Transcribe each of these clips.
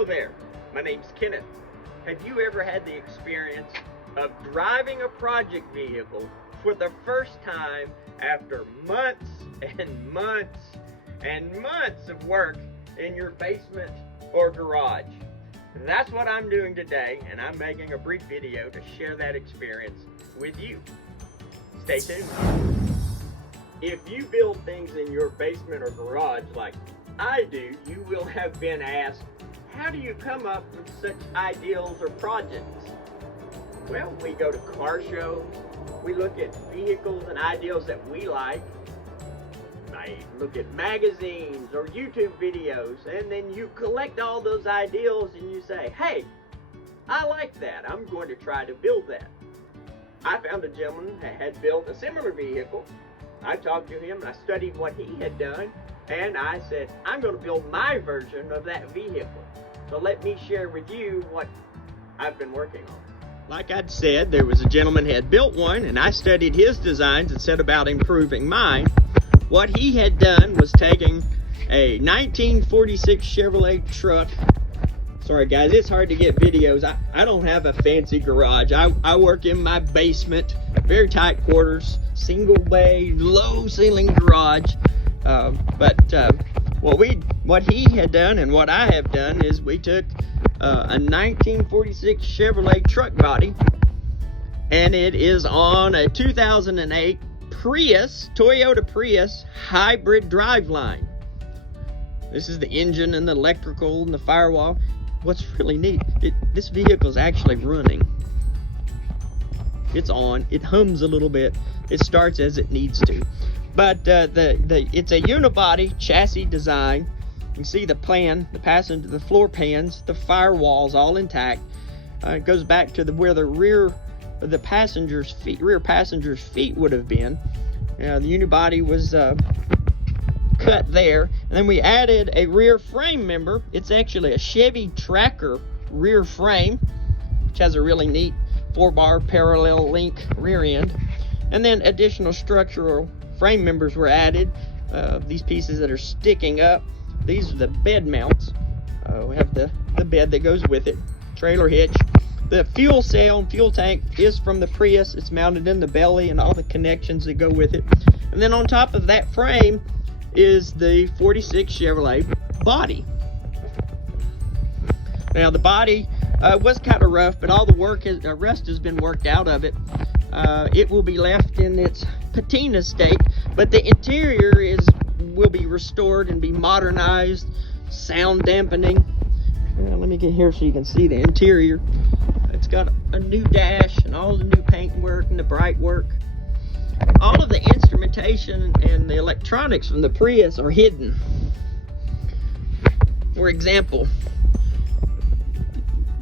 Hello there, my name's Kenneth. Have you ever had the experience of driving a project vehicle for the first time after months and months and months of work in your basement or garage? And that's what I'm doing today, and I'm making a brief video to share that experience with you. Stay tuned. If you build things in your basement or garage like I do, you will have been asked, how do you come up with such ideals or projects? Well, we go to car shows, we look at vehicles and ideals that we like, I look at magazines or YouTube videos, and then you collect all those ideals and you say, hey, I like that, I'm going to try to build that. I found a gentleman that had built a similar vehicle. I talked to him and I studied what he had done, and I said, I'm going to build my version of that vehicle. So let me share with you what I've been working on. Like I'd said, there was a gentleman who had built one, and I studied his designs and set about improving mine. What he had done was taking a 1946 Chevrolet truck. Sorry guys, it's hard to get videos. I don't have a fancy garage. I work in my basement, very tight quarters, single bay, low ceiling garage. What he had done and what I have done is we took a 1946 Chevrolet truck body, and it is on a 2008 Prius, Toyota Prius hybrid driveline. This is the engine and the electrical and the firewall. What's really neat, this vehicle is actually running. It's on, it hums a little bit, it starts as it needs to. But it's a unibody chassis design. You can see the plan, the floor pans, the firewalls all intact. It goes back to where the rear passenger's feet would have been. The unibody was cut there, and then we added a rear frame member. It's actually a Chevy Tracker rear frame, which has a really neat 4-bar parallel link rear end, and then additional structural frame members were added. These pieces that are sticking up, these are the bed mounts. We have the bed that goes with it, trailer hitch. The fuel cell and fuel tank is from the Prius. It's mounted in the belly and all the connections that go with it. And then on top of that frame is the 46 Chevrolet body. Now the body was kind of rough, but all the rust has been worked out of it. It will be left in its patina state, but the interior will be restored and be modernized, sound dampening. Let me get here so you can see the interior. It's got a new dash and all the new paint work and the bright work. All of the instrumentation and the electronics from the Prius are hidden. For example,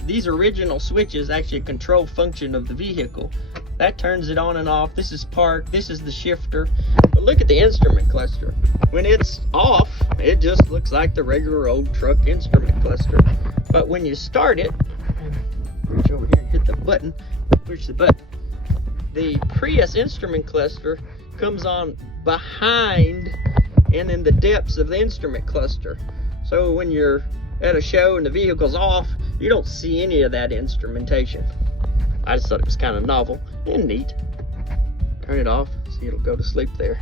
these original switches actually control function of the vehicle. That turns it on and off. This is park, this is the shifter. But look at the instrument cluster. When it's off, it just looks like the regular old truck instrument cluster. But when you start it, reach over here and hit the button, push the button. The Prius instrument cluster comes on behind and in the depths of the instrument cluster. So when you're at a show and the vehicle's off, you don't see any of that instrumentation. I just thought it was kind of novel and neat. Turn it off, see, it'll go to sleep there.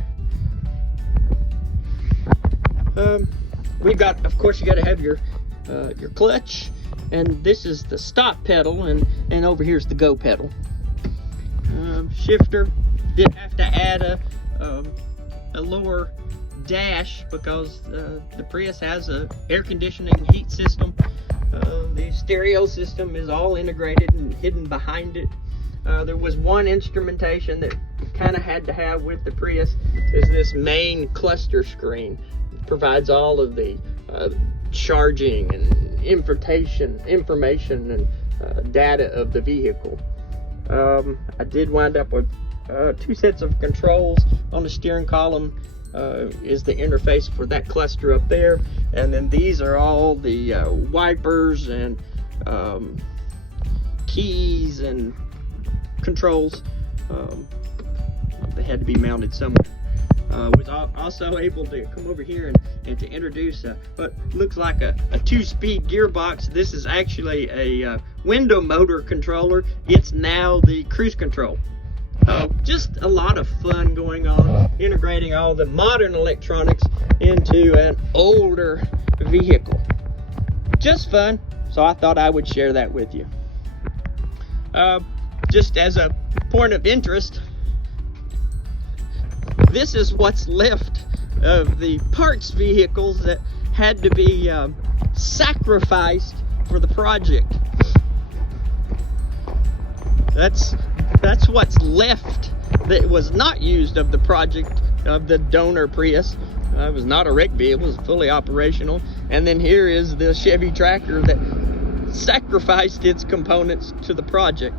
We've got, of course, you got to have your clutch, and this is the stop pedal, and over here's the go pedal. Shifter, didn't have to add a lower dash because the Prius has a air conditioning heat system. The stereo system is all integrated and hidden behind it. There was one instrumentation that kind of had to have with the Prius is this main cluster screen. It provides all of the charging and information and data of the vehicle. I did wind up with 2 sets of controls. On the steering column is the interface for that cluster up there, and then these are all the wipers and keys and controls. They had to be mounted somewhere. Was also able to come over here and to introduce what looks like a 2-speed gearbox. This is actually a window motor controller. It's now the cruise control. Just a lot of fun going on, integrating all the modern electronics into an older vehicle. Just fun, so I thought I would share that with you. Just as a point of interest, this is what's left of the parts vehicles that had to be sacrificed for the project. That's what's left that was not used of the project of the donor Prius. It was not a wrecked vehicle, it was fully operational. And then here is the Chevy tractor that sacrificed its components to the project.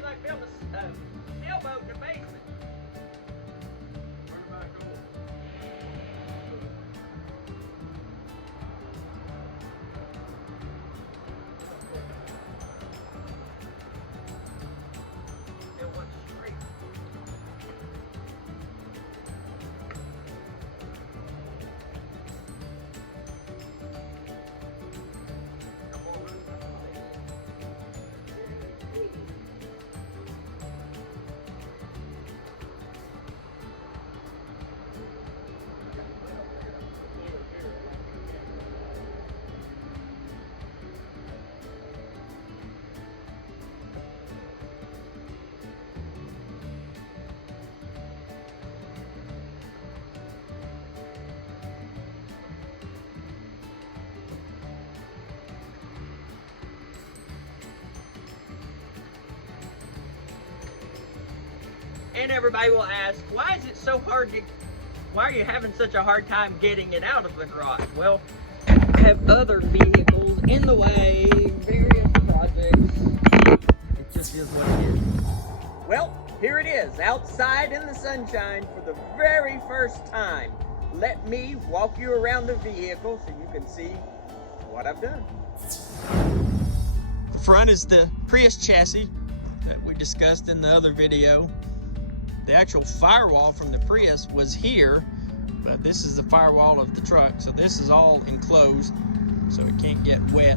Like build a sailboat in the basement. And everybody will ask, why is it so hard to, why are you having such a hard time getting it out of the garage? Well, I have other vehicles in the way, various projects. It just is what it is. Well, here it is, outside in the sunshine for the very first time. Let me walk you around the vehicle so you can see what I've done. The front is the Prius chassis that we discussed in the other video. The actual firewall from the Prius was here, but this is the firewall of the truck, so this is all enclosed so it can't get wet.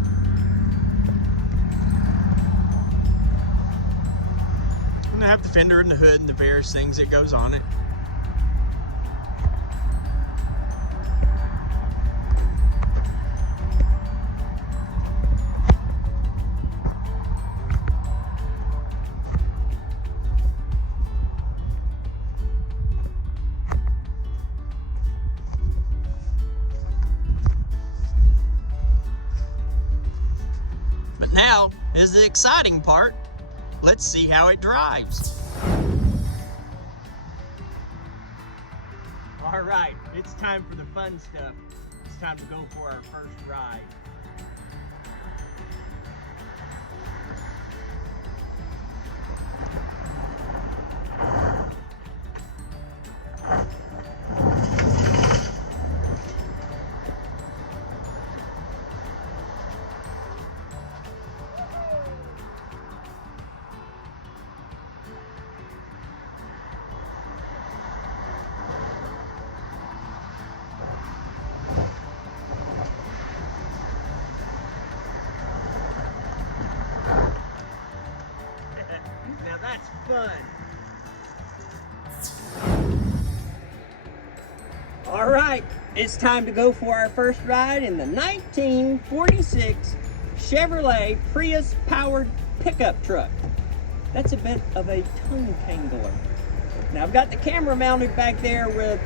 And I have the fender and the hood and the various things that goes on it. But now is the exciting part. Let's see how it drives. All right, it's time for the fun stuff. It's time to go for our first ride. That's fun. All right, it's time to go for our first ride in the 1946 Chevrolet Prius powered pickup truck. That's a bit of a tongue tangler. Now I've got the camera mounted back there with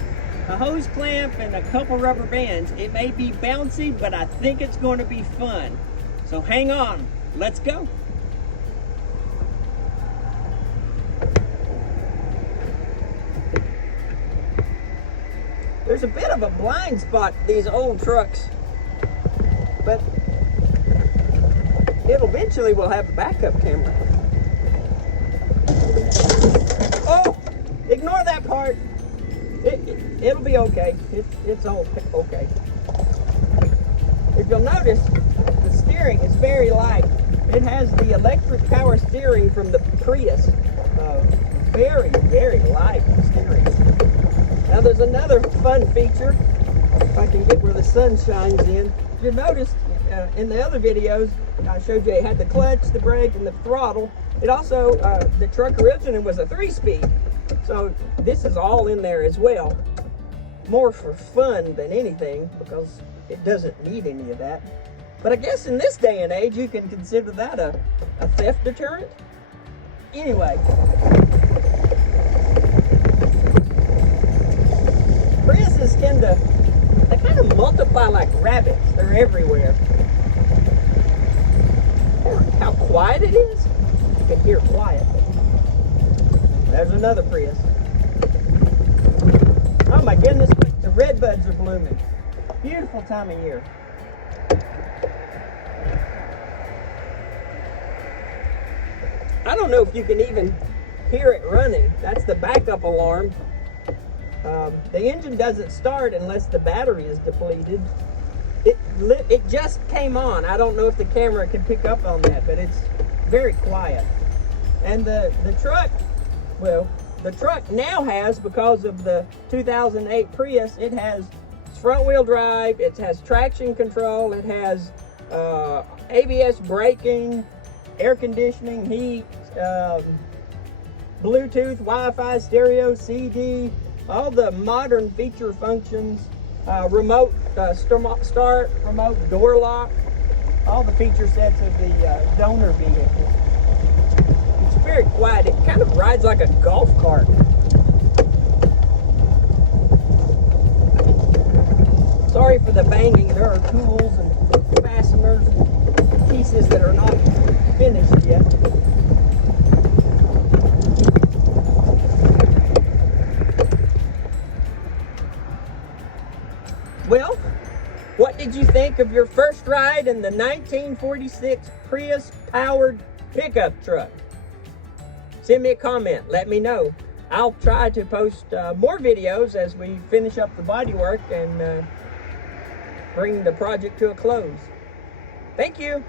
a hose clamp and a couple rubber bands. It may be bouncy, but I think it's going to be fun. So hang on, let's go. There's a bit of a blind spot to these old trucks, but eventually we'll have a backup camera. Oh, ignore that part. It'll be okay. It's all okay. If you'll notice, the steering is very light. It has the electric power steering from the Prius. Very, very light steering. Now there's another fun feature. If I can get where the sun shines in. You noticed in the other videos, I showed you it had the clutch, the brake, and the throttle. It also, the truck originally was a 3-speed. So this is all in there as well. More for fun than anything, because it doesn't need any of that. But I guess in this day and age, you can consider that a theft deterrent. Anyway, Priuses they kind of multiply like rabbits. They're everywhere. How quiet it is? You can hear quiet. There's another Prius. Oh my goodness, the red buds are blooming. Beautiful time of year. I don't know if you can even hear it running. That's the backup alarm. The engine doesn't start unless the battery is depleted. It just came on. I don't know if the camera can pick up on that, but it's very quiet. And the truck, well, the truck now has, because of the 2008 Prius, it has front wheel drive, it has traction control, it has ABS braking, air conditioning, heat, Bluetooth, Wi-Fi, stereo, CD, all the modern feature functions, remote start, remote door lock, all the feature sets of the donor vehicle. It's very quiet. It kind of rides like a golf cart. Sorry for the banging. There are tools and fasteners and pieces that are not finished yet. Well, what did you think of your first ride in the 1946 Prius powered pickup truck? Send me a comment, let me know. I'll try to post more videos as we finish up the bodywork and bring the project to a close. Thank you.